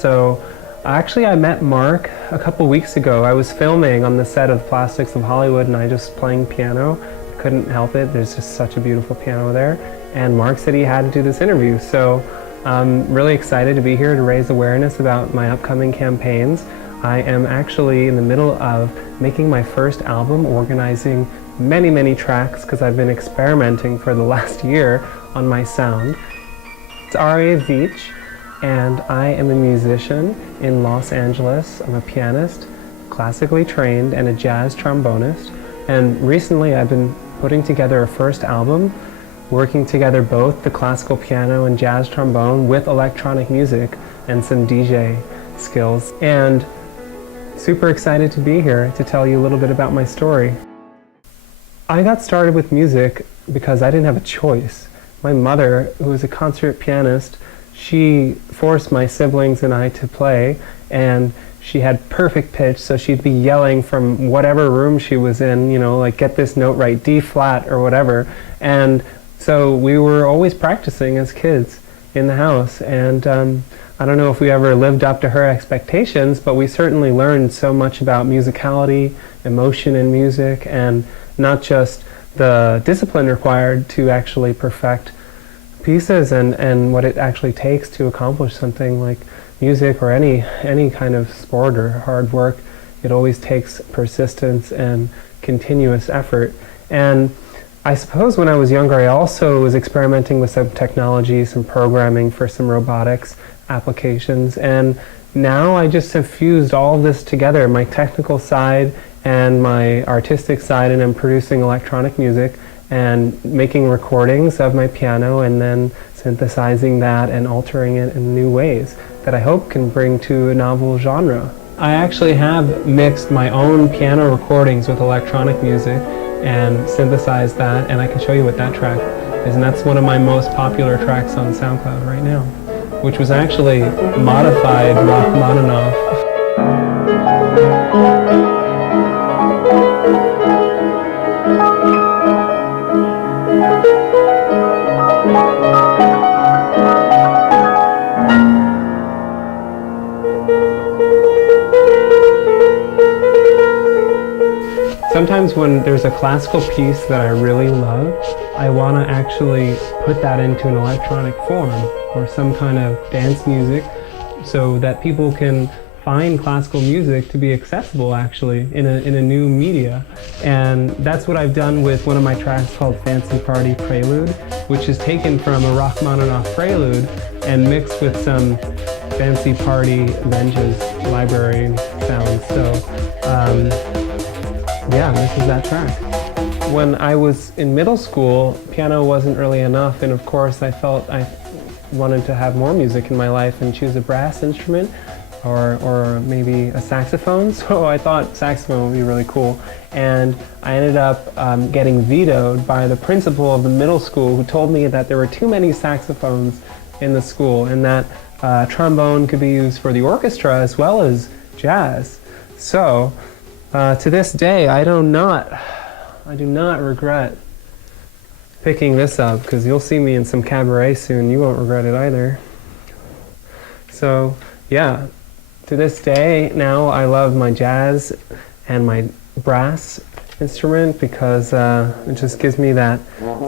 So actually I met Mark a couple weeks ago. I was filming on the set of Plastics of Hollywood and I just playing piano. I couldn't help it, there's just such a beautiful piano there. And Mark said he had to do this interview. So I'm really excited to be here to raise awareness about my upcoming campaigns. I am actually in the middle of making my first album, organizing many tracks because I've been experimenting for the last year on my sound. It's Aria Veach, and I am a musician in Los Angeles. I'm a pianist, classically trained, and a jazz trombonist. And recently I've been putting together a first album, working together both the classical piano and jazz trombone with electronic music and some DJ skills. And super excited to be here to tell you a little bit about my story. I got started with music because I didn't have a choice. My mother, who was a concert pianist, she forced my siblings and I to play, and she had perfect pitch, so she'd be yelling from whatever room she was in, you know, like get this note right, D flat or whatever. And so we were always practicing as kids in the house, and I don't know if we ever lived up to her expectations, but we certainly learned so much about musicality, emotion in music, and not just the discipline required to actually perfect pieces and what it actually takes to accomplish something like music or any kind of sport or hard work. It always takes persistence and continuous effort. And I suppose when I was younger, I also was experimenting with some technology, some programming for some robotics applications, and now I just have fused all of this together, my technical side and my artistic side, and I'm producing electronic music and making recordings of my piano and then synthesizing that and altering it in new ways that I hope can bring to a novel genre. I actually have mixed my own piano recordings with electronic music and synthesized that, and I can show you what that track is, and that's one of my most popular tracks on SoundCloud right now, which was actually modified Rachmaninoff. Sometimes when there's a classical piece that I really love, I want to actually put that into an electronic form or some kind of dance music so that people can find classical music to be accessible actually in a new media. And that's what I've done with one of my tracks called Fancy Party Prelude, which is taken from a Rachmaninoff prelude and mixed with some fancy party ranges, library sounds. So yeah, this is that track. When I was in middle school, piano wasn't really enough, and of course I felt I wanted to have more music in my life and choose a brass instrument or maybe a saxophone, so I thought saxophone would be really cool. And I ended up getting vetoed by the principal of the middle school, who told me that there were too many saxophones in the school and that trombone could be used for the orchestra as well as jazz. So to this day, I do not regret picking this up, because you'll see me in some cabaret soon. You won't regret it either. So yeah, to this day now I love my jazz and my brass instrument because it just gives me that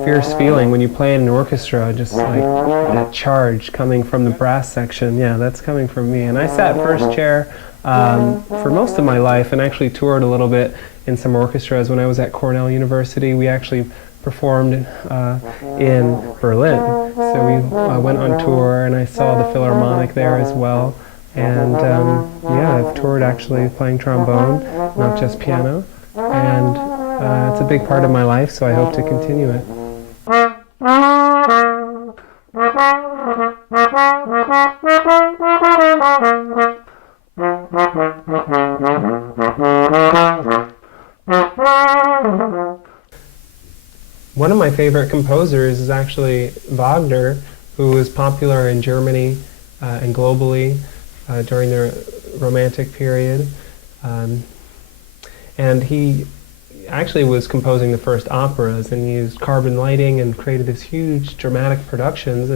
fierce feeling when you play in an orchestra, just like that charge coming from the brass section. Yeah, that's coming from me. And I sat first chair for most of my life and actually toured a little bit in some orchestras. When I was at Cornell University, we actually performed in Berlin. So we went on tour and I saw the Philharmonic there as well. And yeah, I've toured actually playing trombone, not just piano. And it's a big part of my life, so I hope to continue it. One of my favorite composers is actually Wagner, who was popular in Germany and globally during the Romantic period. And he actually was composing the first operas and used carbon lighting and created this huge dramatic productions,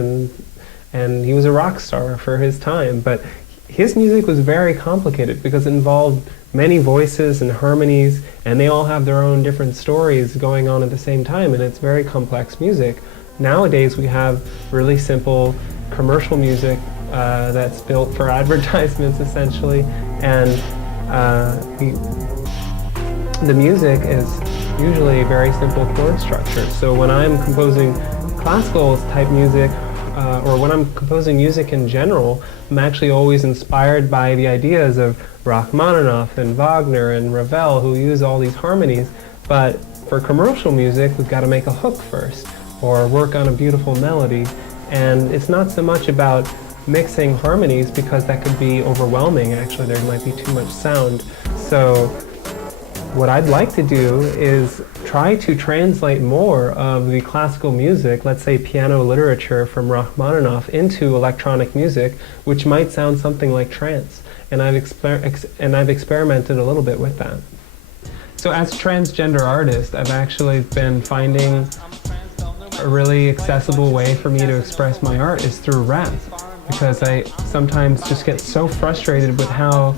and he was a rock star for his time. But his music was very complicated because it involved many voices and harmonies, and they all have their own different stories going on at the same time, and it's very complex music. Nowadays we have really simple commercial music that's built for advertisements essentially, and the music is usually a very simple chord structure. So when I'm composing classical type music, or when I'm composing music in general, I'm actually always inspired by the ideas of Rachmaninoff and Wagner and Ravel, who use all these harmonies. But for commercial music, we've got to make a hook first, or work on a beautiful melody. And it's not so much about mixing harmonies, because that could be overwhelming. Actually, there might be too much sound. So what I'd like to do is try to translate more of the classical music, let's say piano literature from Rachmaninoff, into electronic music, which might sound something like trance. And I've experimented a little bit with that. So as a transgender artist, I've actually been finding a really accessible way for me to express my art is through rap, because I sometimes just get so frustrated with how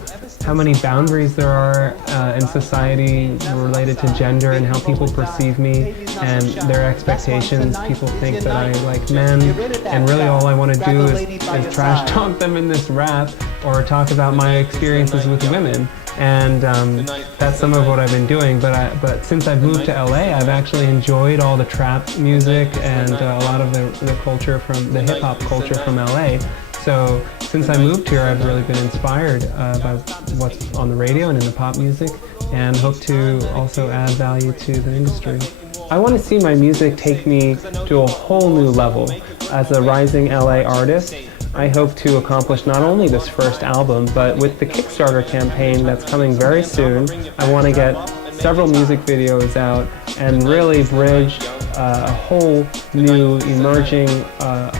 many boundaries there are in society related to gender and how people perceive me and their expectations. People think that I like men, and really all I want to do is trash talk them in this rap or talk about my experiences with women. And that's some of what I've been doing. But since I've moved to LA, I've actually enjoyed all the trap music and a lot of the culture from the hip hop culture from LA. So since I moved here, I've really been inspired by what's on the radio and in the pop music, and hope to also add value to the industry. I want to see my music take me to a whole new level. As a rising LA artist, I hope to accomplish not only this first album, but with the Kickstarter campaign that's coming very soon, I want to get several music videos out and really bridge a whole new emerging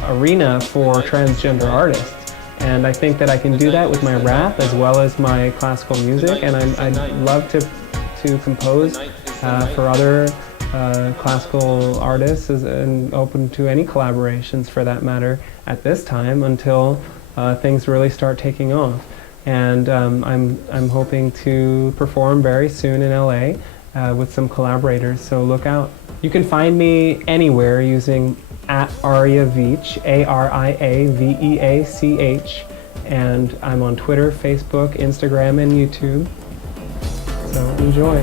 arena for transgender artists. And I think that I can do that with my rap as well as my classical music, and I'd love to compose for other classical artists and open to any collaborations for that matter at this time until things really start taking off. And I'm hoping to perform very soon in LA with some collaborators, so look out. You can find me anywhere using @Aria Veach, ARIAVEACH, and I'm on Twitter, Facebook, Instagram, and YouTube. So enjoy.